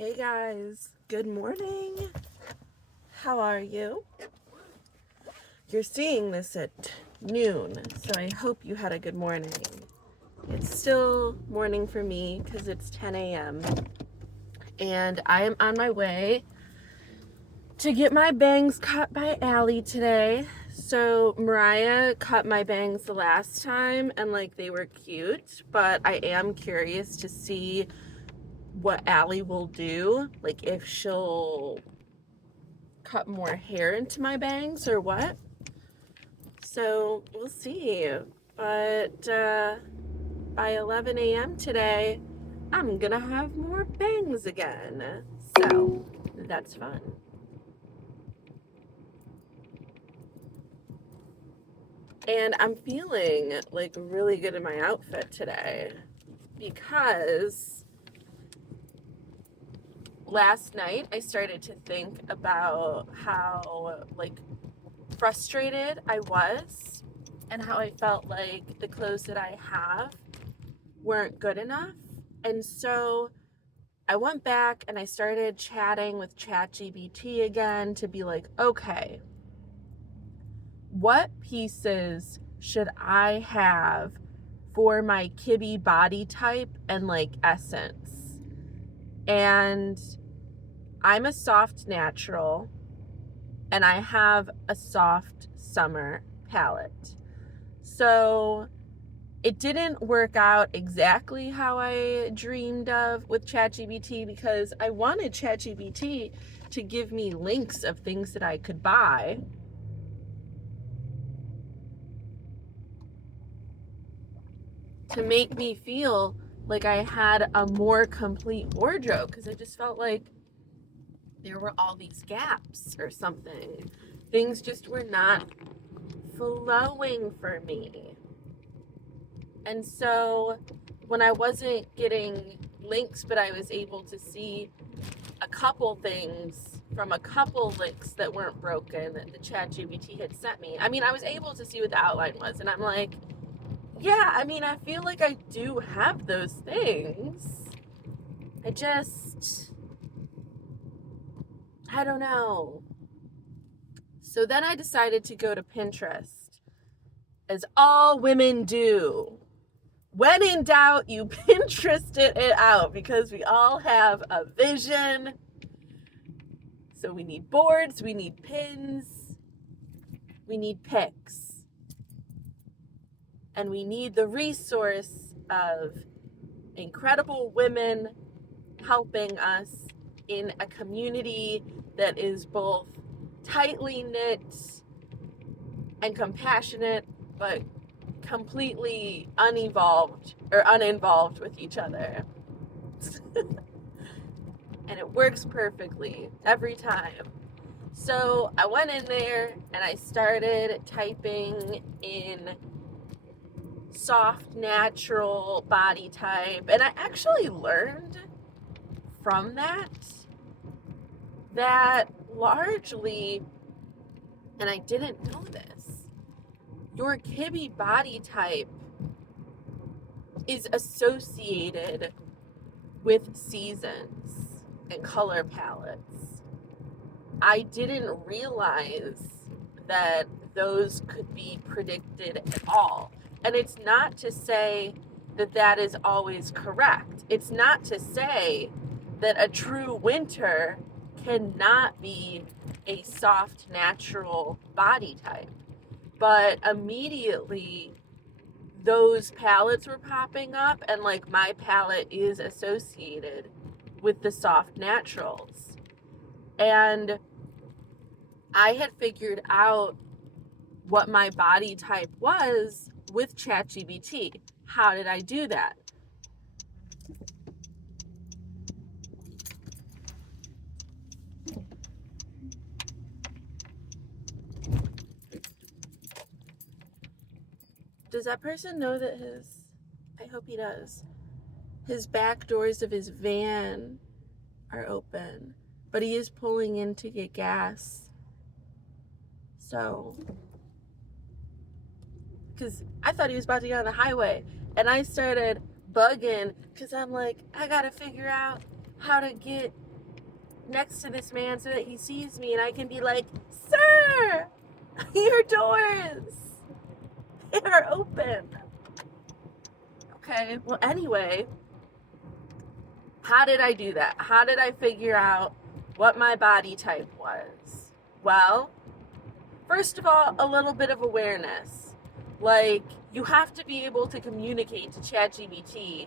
Hey guys, good morning. How are you? You're seeing this at noon, so I hope you had a good morning. It's still morning for me because it's 10 a.m. and I am on my way to get my bangs cut by Allie today. So Mariah cut my bangs the last time and they were cute, but I am curious to see what Allie will do, if she'll cut more hair into my bangs or what. So we'll see. But by 11 a.m. today, I'm gonna have more bangs again. So that's fun. And I'm feeling really good in my outfit today because last night I started to think about how frustrated I was and how I felt like the clothes that I have weren't good enough. And so I went back and I started chatting with ChatGPT again to be like, okay, what pieces should I have for my Kibbe body type and essence? And I'm a soft natural and I have a soft summer palette. So it didn't work out exactly how I dreamed of with ChatGPT because I wanted ChatGPT to give me links of things that I could buy. To make me feel like I had a more complete wardrobe because I just felt like there were all these gaps or something. Things just were not flowing for me. And so when I wasn't getting links, but I was able to see a couple things from a couple links that weren't broken that the ChatGPT had sent me. I mean, I was able to see what the outline was, and I'm like, yeah, I feel like I do have those things. I don't know. So then I decided to go to Pinterest, as all women do. When in doubt, you Pinterest it out because we all have a vision. So we need boards, we need pins, we need pics. And we need the resource of incredible women helping us in a community that is both tightly knit and compassionate, but completely uninvolved with each other. And it works perfectly every time. So I went in there and I started typing in soft, natural body type. And I actually learned from that largely, and I didn't know this, your Kibbe body type is associated with seasons and color palettes. I didn't realize that those could be predicted at all. And it's not to say that that is always correct. It's not to say that a true winter cannot be a soft, natural body type. But immediately, those palettes were popping up, and my palette is associated with the soft naturals. And I had figured out what my body type was with ChatGPT. How did I do that? Does that person know that I hope he does, his back doors of his van are open, but he is pulling in to get gas. So, because I thought he was about to get on the highway, and I started bugging because I'm like, I gotta figure out how to get next to this man so that he sees me and I can be like, sir, your doors, they are open. Okay, well, anyway, how did I do that? How did I figure out what my body type was? Well, first of all, a little bit of awareness. Like, you have to be able to communicate to ChatGPT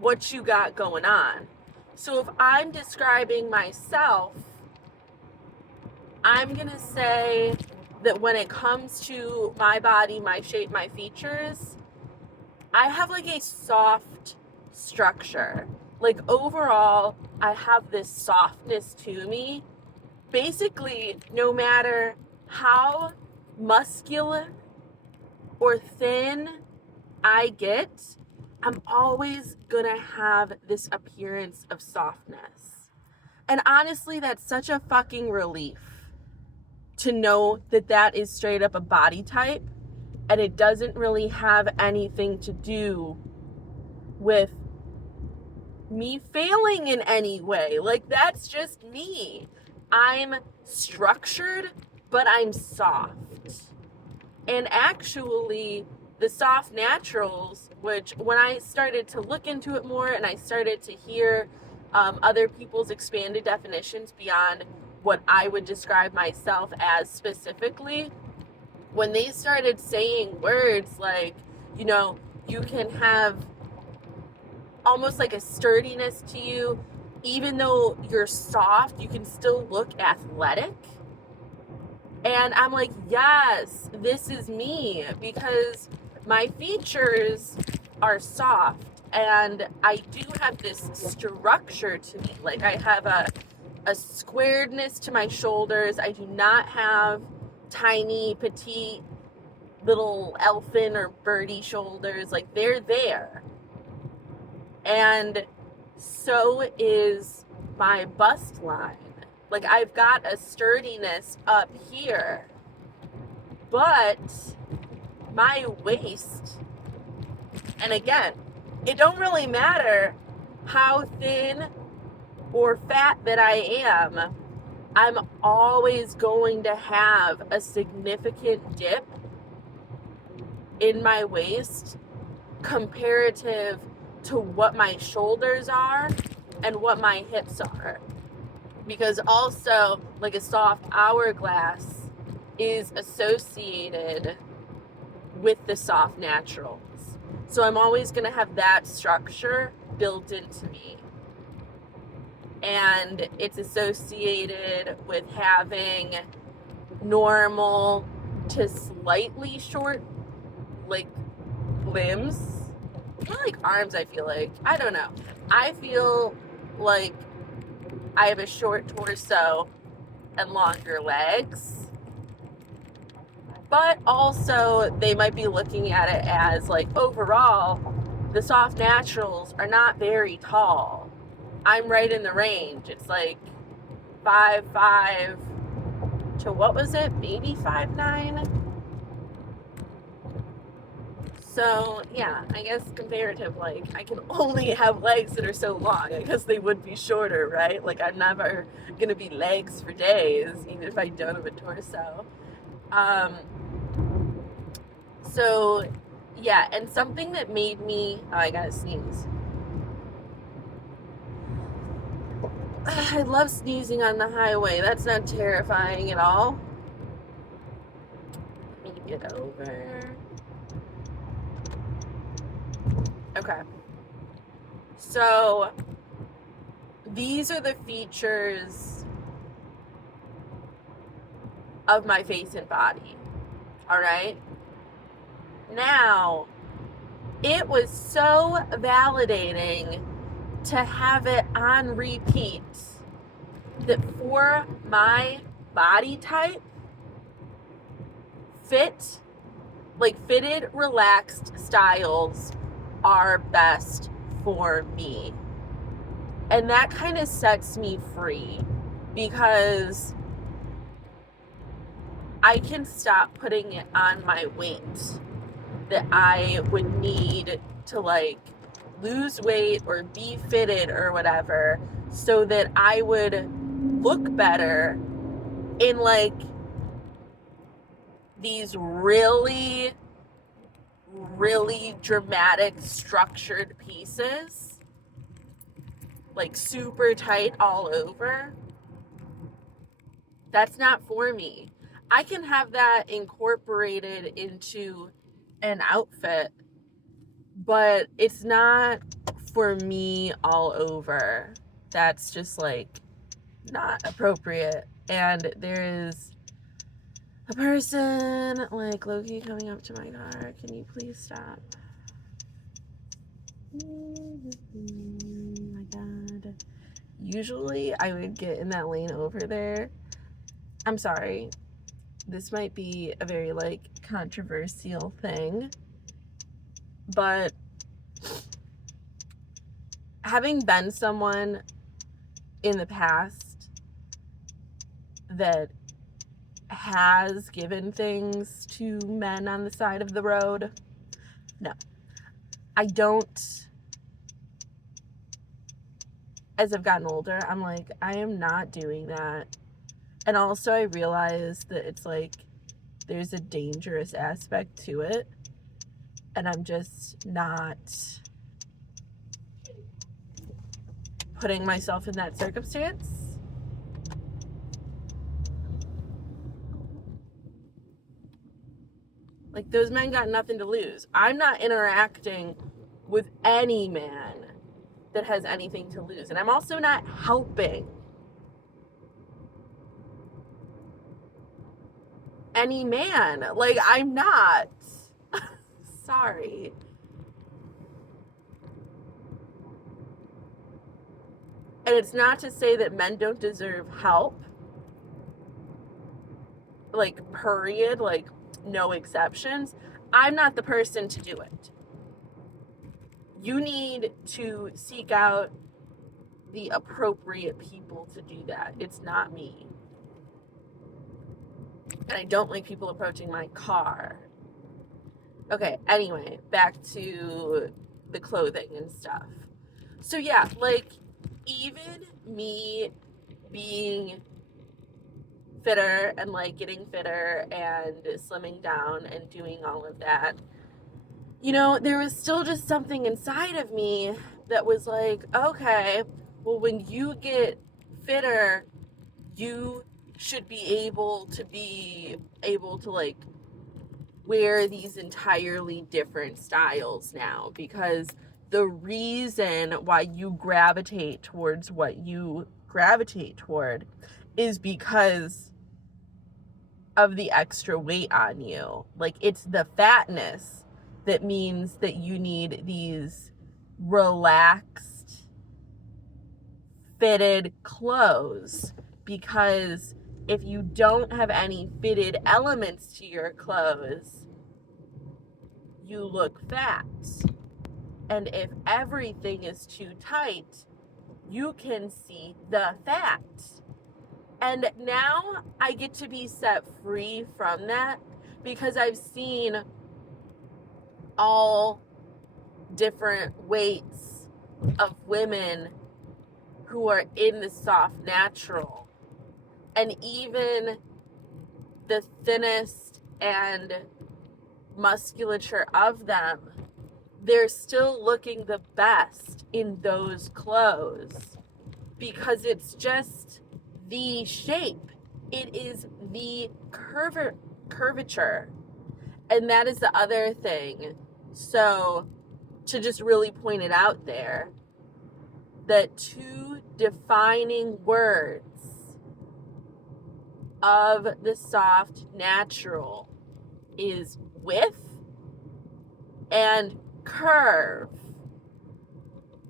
what you got going on. So if I'm describing myself, I'm going to say that when it comes to my body, my shape, my features, I have like a soft structure. Like overall, I have this softness to me. Basically, no matter how muscular or thin I get, I'm always gonna have this appearance of softness. And honestly, that's such a fucking relief to know that that is straight up a body type and it doesn't really have anything to do with me failing in any way. Like, that's just me. I'm structured, but I'm soft. And actually, the soft naturals, which when I started to look into it more and I started to hear other people's expanded definitions beyond what I would describe myself as specifically, when they started saying words like, you know, you can have almost like a sturdiness to you, even though you're soft, you can still look athletic. And I'm like, yes, this is me, because my features are soft and I do have this structure to me. Like, I have a squaredness to my shoulders. I do not have tiny, petite, little elfin or birdie shoulders. Like, they're there. And so is my bust line. Like, I've got a sturdiness up here, but my waist, and again, it don't really matter how thin or fat that I am, I'm always going to have a significant dip in my waist comparative to what my shoulders are and what my hips are. Because also, like, a soft hourglass is associated with the soft naturals. So I'm always going to have that structure built into me. And it's associated with having normal to slightly short, like, limbs. Not like arms, I feel like. I don't know. I feel like I have a short torso and longer legs. But also, they might be looking at it as, like, overall, the soft naturals are not very tall. I'm right in the range. It's like 5'5" to, what was it? Maybe 5'9". So, yeah, I guess comparative, like, I can only have legs that are so long. I guess they would be shorter, right? Like, I'm never gonna be legs for days, even if I don't have a torso. So, yeah, and something that made me... Oh, I gotta sneeze. I love sneezing on the highway. That's not terrifying at all. Let me get over... Okay. So, these are the features of my face and body. Alright? Now, it was so validating to have it on repeat that for my body type, fitted, relaxed styles are best for me. And that kind of sets me free, because I can stop putting it on my weight that I would need to, like, lose weight or be fitted or whatever, so that I would look better in like these really, really dramatic structured pieces, like super tight all over. That's not for me. I can have that incorporated into an outfit, but it's not for me all over. That's just like not appropriate. And there is a person like Loki coming up to my car. Can you please stop? Oh my god. Usually I would get in that lane over there. I'm sorry. This might be a very like controversial thing, but having been someone in the past that has given things to men on the side of the road, no, I don't. As I've gotten older, I'm like, I am not doing that. And also I realize that it's like there's a dangerous aspect to it, and I'm just not putting myself in that circumstance. Like, those men got nothing to lose. I'm not interacting with any man that has anything to lose. And I'm also not helping any man. Like, I'm not. Sorry. And it's not to say that men don't deserve help. Like, period. Like, no exceptions. I'm not the person to do it. You need to seek out the appropriate people to do that. It's not me. And I don't like people approaching my car. Okay, anyway, back to the clothing and stuff. So yeah, like, even me being fitter and like getting fitter and slimming down and doing all of that, you know, there was still just something inside of me that was like, okay, well, when you get fitter, you should be able to like wear these entirely different styles now, because the reason why you gravitate towards what you gravitate toward is because of the extra weight on you. Like, it's the fatness that means that you need these relaxed, fitted clothes, because if you don't have any fitted elements to your clothes, you look fat. And if everything is too tight, you can see the fat. And now I get to be set free from that, because I've seen all different weights of women who are in the soft natural. And even the thinnest and musculature of them, they're still looking the best in those clothes, because it's just the shape. It is the curvature. And that is the other thing. So, to just really point it out there, the two defining words of the soft natural is width and curve.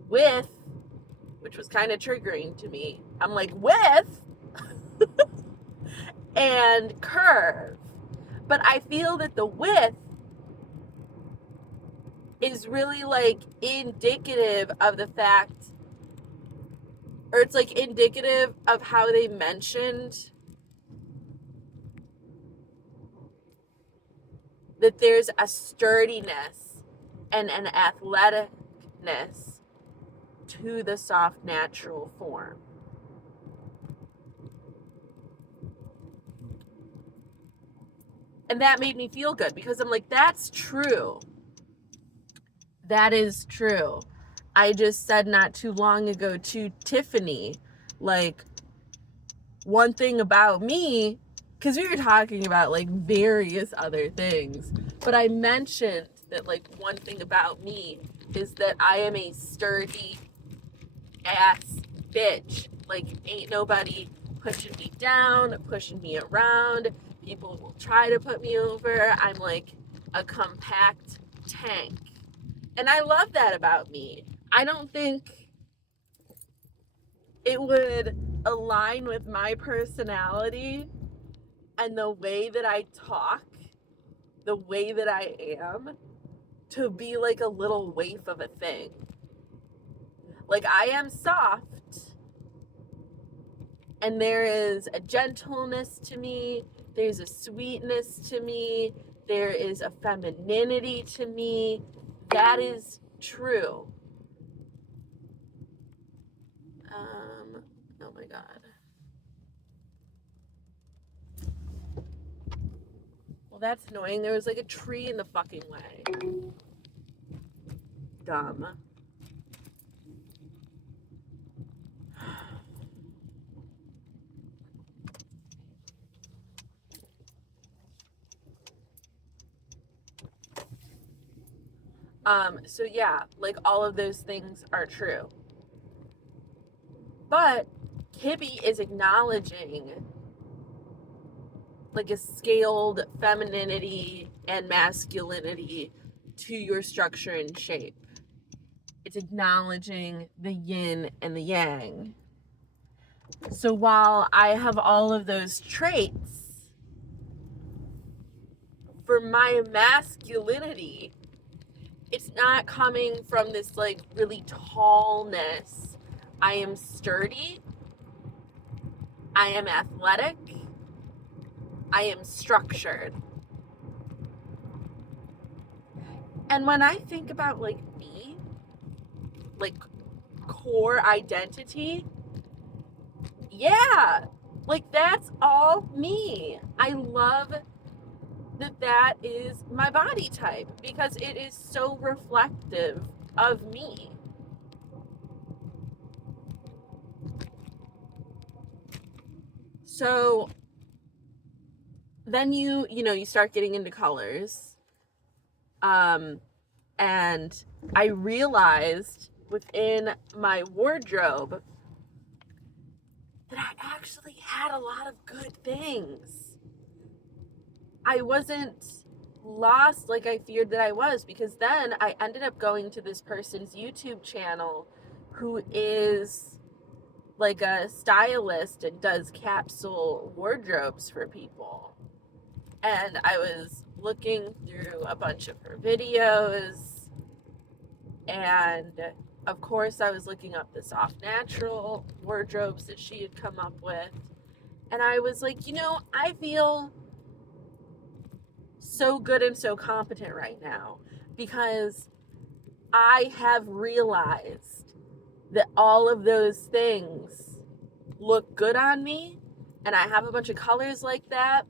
Width, which was kind of triggering to me. I'm like, width and curve. But I feel that the width is really like indicative of the fact, or it's like indicative of how they mentioned that there's a sturdiness and an athleticness to the soft, natural form. And that made me feel good because I'm like, that's true. That is true. I just said not too long ago to Tiffany, like, one thing about me, because we were talking about like various other things, but I mentioned that like one thing about me is that I am a sturdy ass bitch. Like, ain't nobody pushing me down, pushing me around. People will try to put me over. I'm like a compact tank. And I love that about me. I don't think it would align with my personality and the way that I talk, the way that I am, to be like a little waif of a thing. Like, I am soft, and there is a gentleness to me, there's a sweetness to me, there is a femininity to me. That is true. Oh my god. Well, that's annoying. There was like a tree in the fucking way. Dumb. So yeah, like all of those things are true. But Kibbe is acknowledging like a scaled femininity and masculinity to your structure and shape. It's acknowledging the yin and the yang. So while I have all of those traits, for my masculinity, it's not coming from this like really tallness. I am sturdy. I am athletic. I am structured. And when I think about like me, like core identity, yeah, like that's all me. I love that is my body type because it is so reflective of me. So then you start getting into colors. And I realized within my wardrobe that I actually had a lot of good things. I wasn't lost like I feared that I was, because then I ended up going to this person's YouTube channel who is like a stylist and does capsule wardrobes for people. And I was looking through a bunch of her videos, and of course I was looking up the soft natural wardrobes that she had come up with. And I was like, I feel so good and so competent right now because I have realized that all of those things look good on me, and I have a bunch of colors like that.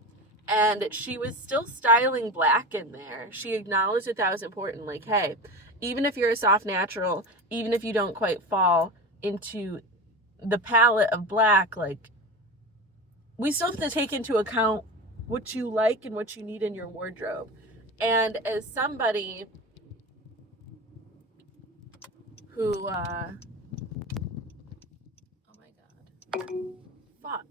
And she was still styling black in there. She acknowledged that was important. Like, hey, even if you're a soft natural, even if you don't quite fall into the palette of black, like, we still have to take into account what you like and what you need in your wardrobe. And as somebody who, oh my god, fuck.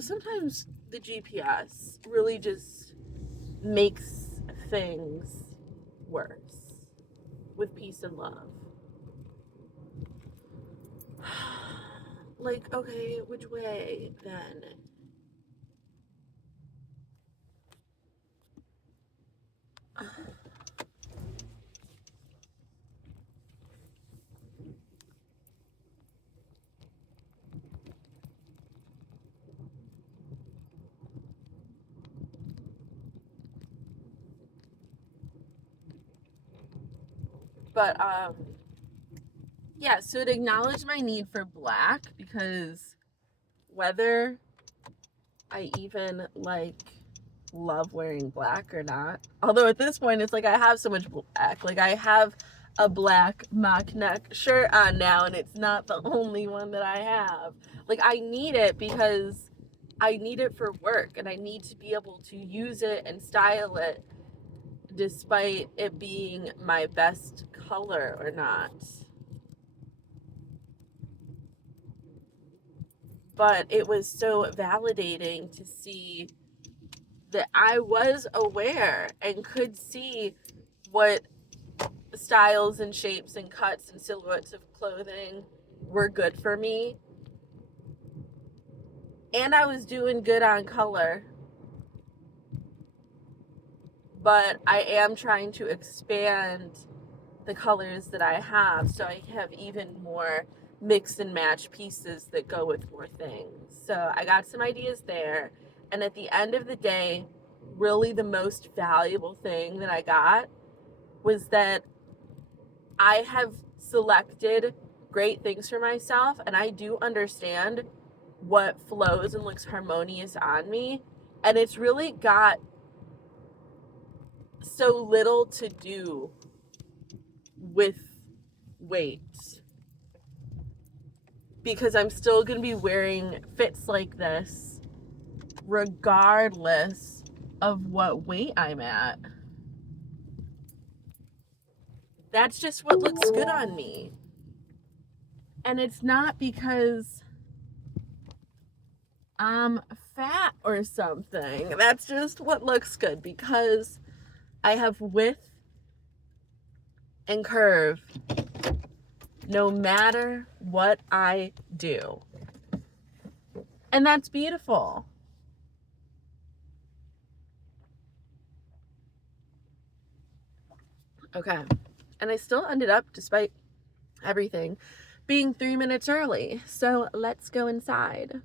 Sometimes the GPS really just makes things worse with peace and love. Like, okay, which way then? But yeah, so it acknowledged my need for black, because whether I even like love wearing black or not, although at this point it's like I have so much black, like I have a black mock neck shirt on now, and it's not the only one that I have. Like, I need it because I need it for work, and I need to be able to use it and style it despite it being my best color or not. But it was so validating to see that I was aware and could see what styles and shapes and cuts and silhouettes of clothing were good for me. And I was doing good on color. But I am trying to expand the colors that I have, so I have even more mix and match pieces that go with more things. So I got some ideas there. And at the end of the day, really the most valuable thing that I got was that I have selected great things for myself, and I do understand what flows and looks harmonious on me. And it's really got so little to do with weight, because I'm still going to be wearing fits like this regardless of what weight I'm at. That's just what looks good on me. And it's not because I'm fat or something. That's just what looks good, because I have width and curve no matter what I do. And that's beautiful. Okay. And I still ended up, despite everything, being 3 minutes early. So let's go inside.